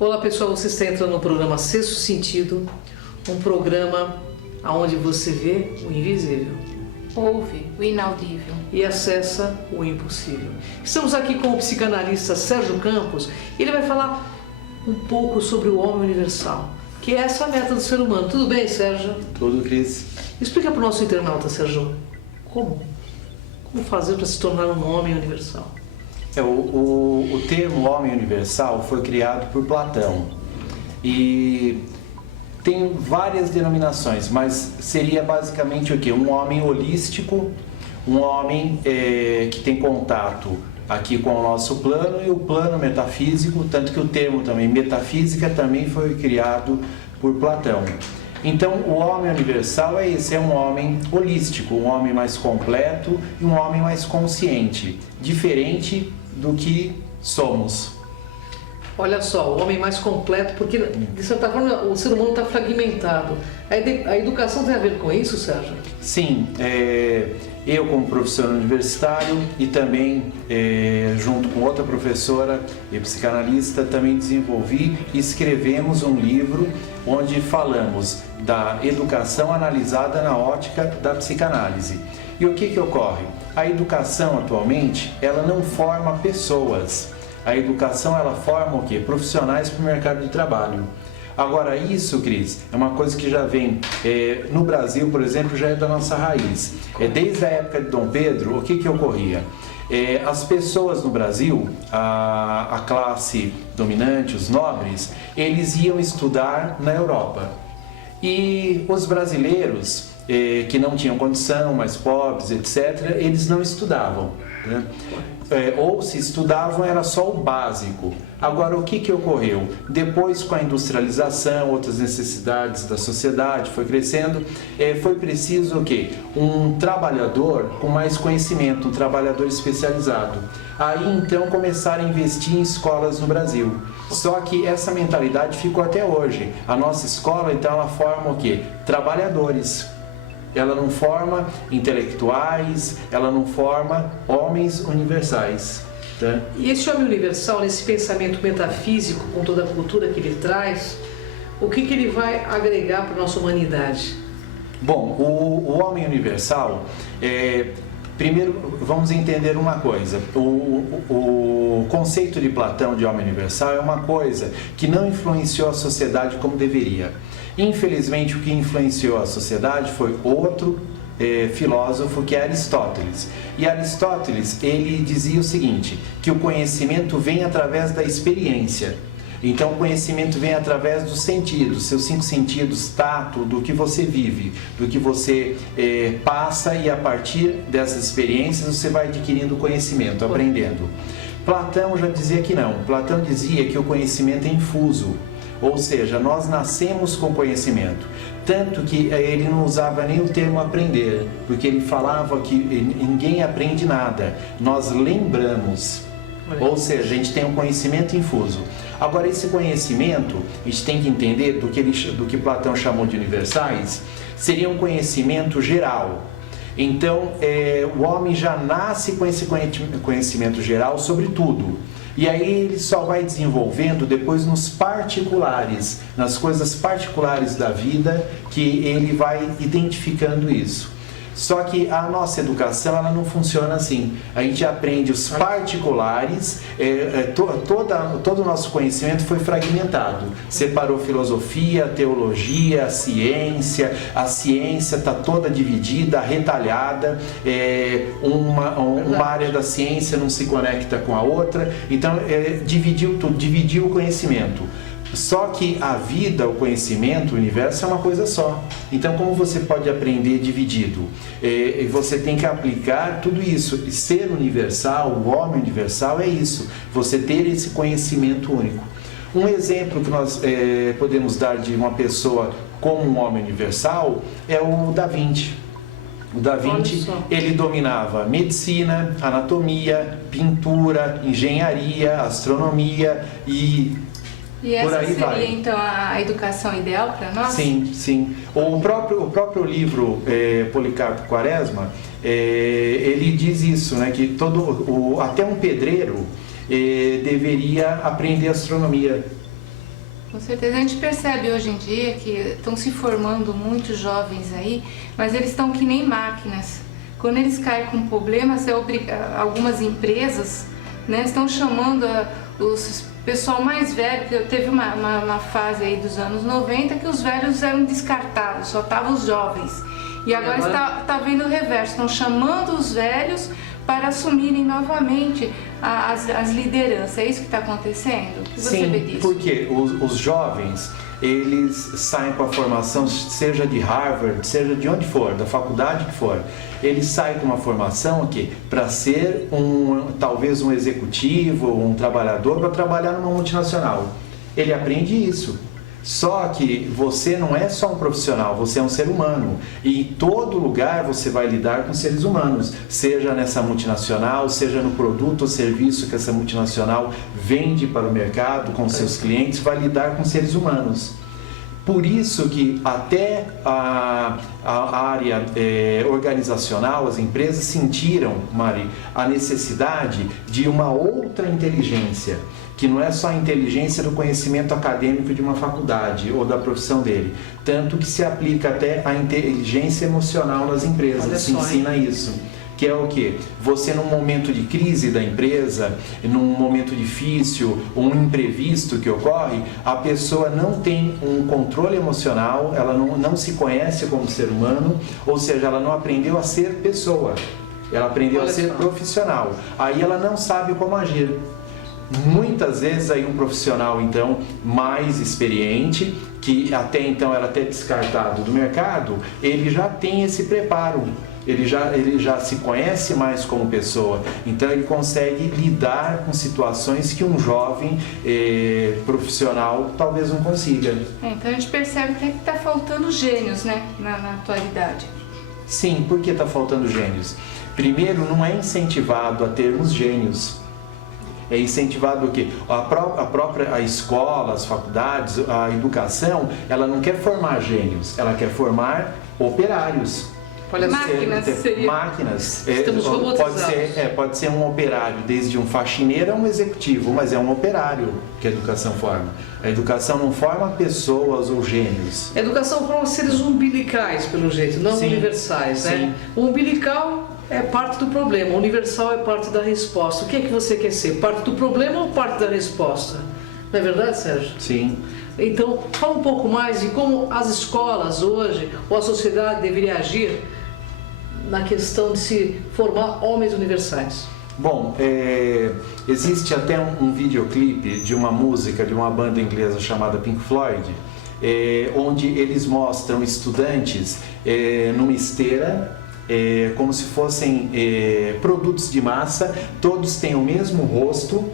Olá pessoal, você está entrando no programa Sexto Sentido, um programa onde você vê o invisível, ouve o inaudível e acessa o impossível. Estamos aqui com o psicanalista Sérgio Campos e ele vai falar um pouco sobre o homem universal, que é essa meta do ser humano. Tudo bem, Sérgio? Tudo, Cris. Explica para o nosso internauta, Sérgio, como fazer para se tornar um homem universal? O termo homem universal foi criado por Platão e tem várias denominações, mas seria basicamente o quê? Um homem holístico, um homem que tem contato aqui com o nosso plano e o plano metafísico, tanto que o termo também metafísica também foi criado por Platão. Então, o homem universal é esse, é um homem holístico, um homem mais completo e um homem mais consciente, diferente do que somos. Olha só, o homem mais completo, porque de certa forma o ser humano está fragmentado. A educação tem a ver com isso, Sérgio? Sim, eu como professor universitário e também junto com outra professora e psicanalista também desenvolvi e escrevemos um livro onde falamos da educação analisada na ótica da psicanálise. E o que ocorre? A educação atualmente, ela não forma pessoas. A educação, ela forma o quê? Profissionais para o mercado de trabalho. Agora, isso, Cris, é uma coisa que já vem no Brasil, por exemplo, já é da nossa raiz. Desde a época de Dom Pedro, o que ocorria? As pessoas no Brasil, a classe dominante, os nobres, eles iam estudar na Europa. E os brasileiros, que não tinham condição, mais pobres, etc., eles não estudavam, né? Ou se estudavam era só o básico. Agora, o que ocorreu? Depois, com a industrialização, outras necessidades da sociedade foi crescendo, foi preciso o quê? Um trabalhador com mais conhecimento, um trabalhador especializado. Aí, então, começaram a investir em escolas no Brasil. Só que essa mentalidade ficou até hoje. A nossa escola, então, ela forma o quê? Trabalhadores. Ela não forma intelectuais, ela não forma homens universais. Tá? E esse homem universal, nesse pensamento metafísico, com toda a cultura que ele traz, o que ele vai agregar para a nossa humanidade? Bom, o homem universal, primeiro vamos entender uma coisa. O conceito de Platão de homem universal é uma coisa que não influenciou a sociedade como deveria. Infelizmente, o que influenciou a sociedade foi outro filósofo, que é Aristóteles. E Aristóteles, ele dizia o seguinte, que o conhecimento vem através da experiência. Então, o conhecimento vem através dos sentidos, seus 5 sentidos, tato, do que você vive, do que você passa, e a partir dessas experiências você vai adquirindo conhecimento, aprendendo. Platão já dizia que não. Platão dizia que o conhecimento é infuso. Ou seja, nós nascemos com conhecimento, tanto que ele não usava nem o termo aprender, porque ele falava que ninguém aprende nada, nós lembramos, ou seja, a gente tem um conhecimento infuso. Agora, esse conhecimento, a gente tem que entender do que Platão chamou de universais, seria um conhecimento geral. Então, o homem já nasce com esse conhecimento geral sobre tudo. E aí ele só vai desenvolvendo depois nos particulares, nas coisas particulares da vida, que ele vai identificando isso. Só que a nossa educação, ela não funciona assim. A gente aprende os particulares, todo o nosso conhecimento foi fragmentado. Separou filosofia, teologia, a ciência está toda dividida, retalhada, uma área da ciência não se conecta com a outra, então dividiu tudo, dividiu o conhecimento. Só que a vida, o conhecimento, o universo é uma coisa só. Então, como você pode aprender dividido? Você tem que aplicar tudo isso. E ser universal, o homem universal é isso. Você ter esse conhecimento único. Um exemplo que nós podemos dar de uma pessoa como um homem universal é o Da Vinci. O Da Vinci, ele dominava medicina, anatomia, pintura, engenharia, astronomia e essa por aí seria, vai. Então, a educação ideal para nós? Sim, sim. O próprio livro Policarpo Quaresma, ele diz isso, né, que até um pedreiro deveria aprender astronomia. Com certeza. A gente percebe hoje em dia que estão se formando muitos jovens aí, mas eles estão que nem máquinas. Quando eles caem com problemas, algumas empresas, né, estão chamando os pessoal mais velho, que teve uma fase aí dos anos 90 que os velhos eram descartados, só estavam os jovens. E agora está vendo o reverso, estão chamando os velhos para assumirem novamente as lideranças. É isso que está acontecendo? O que você vê disso? Porque os jovens, eles saem com a formação, seja de Harvard, seja de onde for, da faculdade que for, eles saem com uma formação aqui para ser talvez um executivo, um trabalhador, para trabalhar numa multinacional. Ele aprende isso. Só que você não é só um profissional, você é um ser humano. E em todo lugar você vai lidar com seres humanos, seja nessa multinacional, seja no produto ou serviço que essa multinacional vende para o mercado, com seus clientes, vai lidar com seres humanos. Por isso que até a área organizacional, as empresas sentiram, Mari, a necessidade de uma outra inteligência, que não é só a inteligência do conhecimento acadêmico de uma faculdade ou da profissão dele, tanto que se aplica até a inteligência emocional nas empresas, se ensina isso. Que é o quê? Você num momento de crise da empresa, num momento difícil, um imprevisto que ocorre, a pessoa não tem um controle emocional, ela não se conhece como ser humano, ou seja, ela não aprendeu a ser pessoa, ela aprendeu a ser profissional. Aí ela não sabe como agir. Muitas vezes aí um profissional então mais experiente, que até então era até descartado do mercado, ele já tem esse preparo. Ele já se conhece mais como pessoa, então ele consegue lidar com situações que um jovem profissional talvez não consiga. Então a gente percebe que está faltando gênios, né, na atualidade. Sim, por que está faltando gênios? Primeiro, não é incentivado a termos gênios. É incentivado o quê? A escola, as faculdades, a educação, ela não quer formar gênios, ela quer formar operários. Máquinas seria. Máquinas. Estamos robotizados. Pode ser um operário, desde um faxineiro a um executivo, mas é um operário que a educação forma. A educação não forma pessoas ou gênios. A educação forma seres umbilicais, pelo jeito, não universais, né? Sim. O umbilical é parte do problema, o universal é parte da resposta. O que é que você quer ser? Parte do problema ou parte da resposta? Não é verdade, Sérgio? Sim. Então, fala um pouco mais de como as escolas hoje, ou a sociedade deveria agir na questão de se formar homens universais. Bom, existe até um videoclipe de uma música de uma banda inglesa chamada Pink Floyd, onde eles mostram estudantes numa esteira, como se fossem produtos de massa, todos têm o mesmo rosto,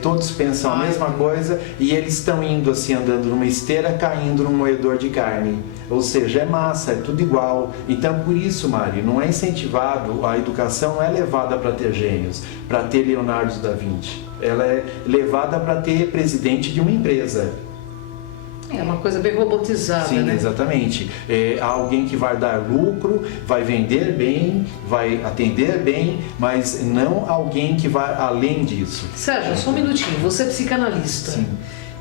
todos pensam a mesma coisa e eles estão indo assim, andando numa esteira, caindo num moedor de carne. Ou seja, é massa, é tudo igual. Então, por isso, Mari, não é incentivado, a educação não é levada para ter gênios, para ter Leonardo da Vinci. Ela é levada para ter presidente de uma empresa. É uma coisa bem robotizada, Sim, né? Exatamente. Alguém que vai dar lucro, vai vender bem, vai atender bem, mas não alguém que vai além disso. Sérgio, só um minutinho. Você é psicanalista. Sim.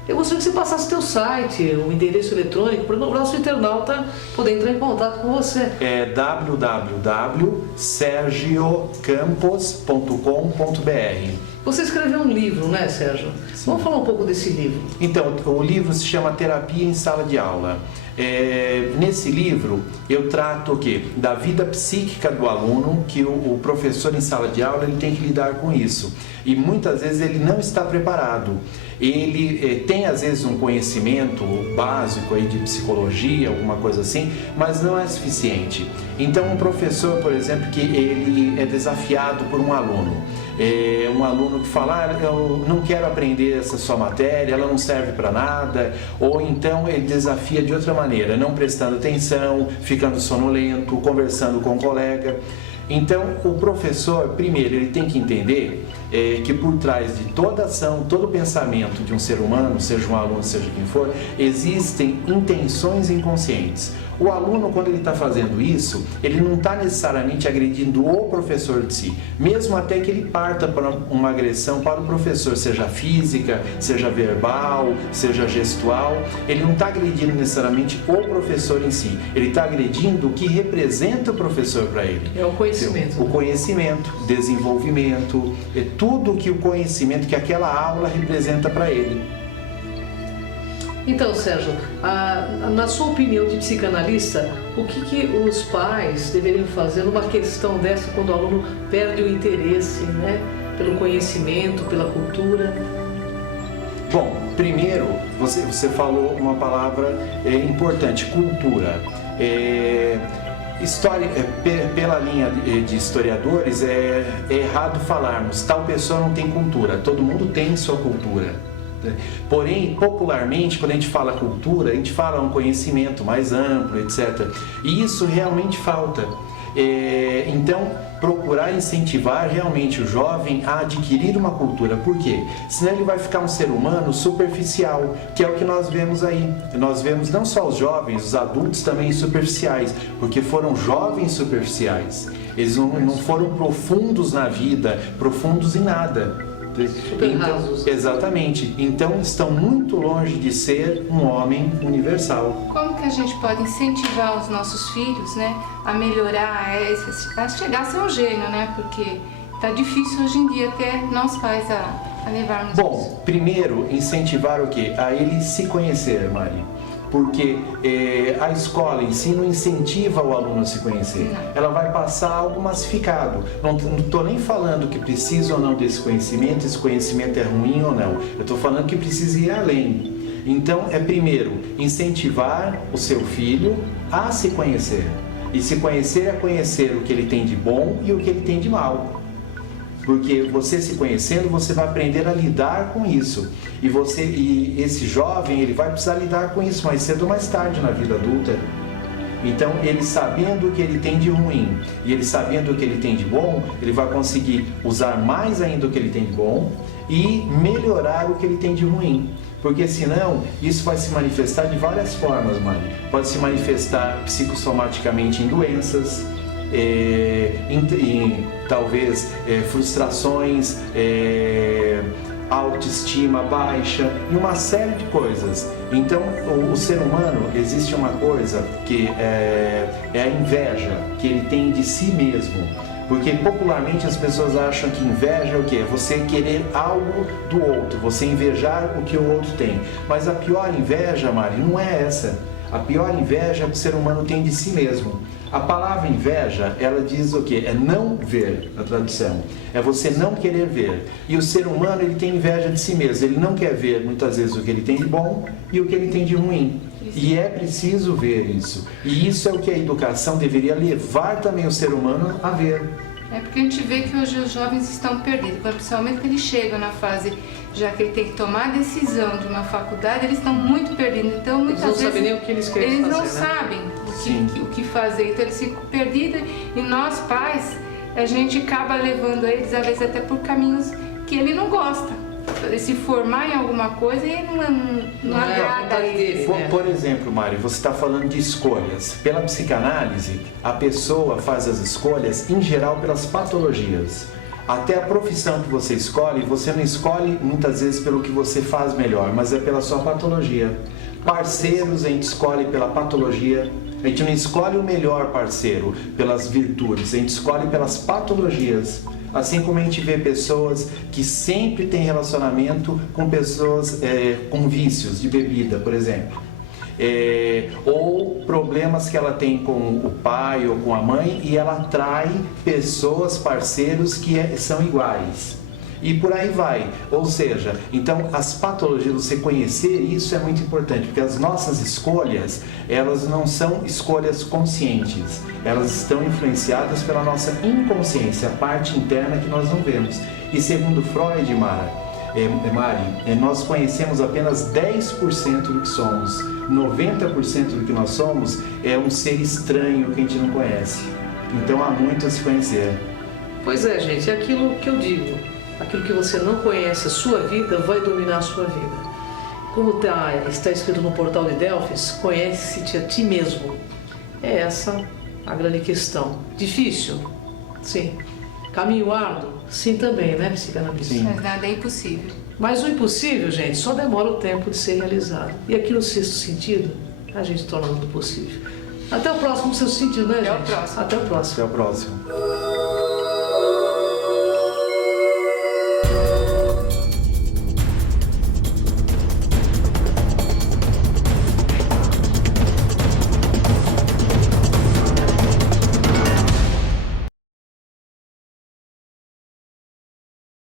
Eu gostaria que você passasse o teu site, o endereço eletrônico, para o nosso internauta poder entrar em contato com você. É www.sergiocampos.com.br. Você escreveu um livro, né, Sérgio? Sim. Vamos falar um pouco desse livro. Então, o livro se chama Terapia em Sala de Aula. Nesse livro, eu trato o quê? Da vida psíquica do aluno, que o professor em sala de aula ele tem que lidar com isso. E muitas vezes ele não está preparado. Ele tem às vezes um conhecimento básico aí de psicologia, alguma coisa assim, mas não é suficiente. Então um professor, por exemplo, que ele é desafiado por um aluno que fala, eu não quero aprender essa sua matéria, ela não serve para nada, ou então ele desafia de outra maneira, não prestando atenção, ficando sonolento, conversando com o colega. Então, o professor, primeiro, ele tem que entender que por trás de toda ação, todo pensamento de um ser humano, seja um aluno, seja quem for, existem intenções inconscientes. O aluno, quando ele está fazendo isso, ele não está necessariamente agredindo o professor de si, mesmo até que ele parta para uma agressão para o professor, seja física, seja verbal, seja gestual, ele não está agredindo necessariamente o professor em si, ele está agredindo o que representa o professor para ele. É o conhecimento. O conhecimento, desenvolvimento, tudo que o conhecimento, que aquela aula representa para ele. Então, Sérgio, na sua opinião de psicanalista, o que os pais deveriam fazer numa questão dessa quando o aluno perde o interesse, né, pelo conhecimento, pela cultura? Bom, primeiro, você falou uma palavra importante, cultura. História, pela linha de historiadores, é errado falarmos tal pessoa não tem cultura. Todo mundo tem sua cultura. Porém, popularmente, quando a gente fala cultura, a gente fala um conhecimento mais amplo, etc. E isso realmente falta. Então, procurar incentivar realmente o jovem a adquirir uma cultura. Por quê? Senão ele vai ficar um ser humano superficial, que é o que nós vemos aí. Nós vemos não só os jovens, os adultos também superficiais, porque foram jovens superficiais. Eles não foram profundos na vida, profundos em nada. Então, exatamente. Então estão muito longe de ser um homem universal. Como que a gente pode incentivar os nossos filhos, né, a melhorar, a chegar a ser um gênio, né? Porque tá difícil hoje em dia até nós pais a levarmos isso. Bom, primeiro incentivar o quê? A ele se conhecer, Mari. Porque a escola em si não incentiva o aluno a se conhecer. Não. Ela vai passar algo massificado. Não estou nem falando que precisa ou não desse conhecimento, esse conhecimento é ruim ou não. Eu estou falando que precisa ir além. Então, primeiro, incentivar o seu filho a se conhecer. E se conhecer é conhecer o que ele tem de bom e o que ele tem de mal. Porque você se conhecendo, você vai aprender a lidar com isso. E esse jovem, ele vai precisar lidar com isso mais cedo ou mais tarde na vida adulta. Então, ele sabendo o que ele tem de ruim e ele sabendo o que ele tem de bom, ele vai conseguir usar mais ainda o que ele tem de bom e melhorar o que ele tem de ruim. Porque senão, isso vai se manifestar de várias formas, mãe. Pode se manifestar psicossomaticamente em doenças, talvez frustrações, autoestima baixa e uma série de coisas. Então, o ser humano, existe uma coisa que é a inveja que ele tem de si mesmo. Porque popularmente as pessoas acham que inveja é o quê? É você querer algo do outro, você invejar o que o outro tem. Mas a pior inveja, Mari, não é essa. A pior inveja é o que o ser humano tem de si mesmo. A palavra inveja, ela diz o quê? É não ver, a tradução. É você não querer ver. E o ser humano, ele tem inveja de si mesmo. Ele não quer ver, muitas vezes, o que ele tem de bom e o que ele tem de ruim. E é preciso ver isso. E isso é o que a educação deveria levar também o ser humano a ver. É porque a gente vê que hoje os jovens estão perdidos, principalmente quando eles chegam na fase, já que ele tem que tomar a decisão de uma faculdade, eles estão muito perdidos. Então, muitas vezes, sabem nem o que eles querem eles fazer, não né? sabem o que fazer, então eles ficam perdidos. E nós, pais, a gente acaba levando eles, às vezes, até por caminhos que ele não gosta. Se formar em alguma coisa e não agrada a ele. Por exemplo, Mari, você está falando de escolhas. Pela psicanálise, a pessoa faz as escolhas, em geral, pelas patologias. Até a profissão que você não escolhe muitas vezes pelo que você faz melhor, mas é pela sua patologia. Parceiros a gente escolhe pela patologia. A gente não escolhe o melhor parceiro pelas virtudes, a gente escolhe pelas patologias. Assim como a gente vê pessoas que sempre têm relacionamento com pessoas com vícios de bebida, por exemplo. Ou problemas que ela tem com o pai ou com a mãe e ela atrai pessoas, parceiros que são iguais. E por aí vai. Ou seja, então as patologias, você conhecer isso é muito importante, porque as nossas escolhas, elas não são escolhas conscientes, elas estão influenciadas pela nossa inconsciência, a parte interna que nós não vemos. E segundo Freud, Mari, nós conhecemos apenas 10% do que somos. 90% do que nós somos é um ser estranho que a gente não conhece. Então há muito a se conhecer. Pois é, gente, é aquilo que eu digo. Aquilo que você não conhece, a sua vida vai dominar a sua vida. Como está escrito no portal de Delfos, conhece-te a ti mesmo. É essa a grande questão. Difícil? Sim. Caminho árduo? Sim também, né, psicanalista? Sim. Mas nada é impossível. Mas o impossível, gente, só demora o tempo de ser realizado. E aqui no sexto sentido, a gente torna tudo possível. Até o próximo sexto sentido, né, gente? Até o próximo. Até o próximo. Até o próximo.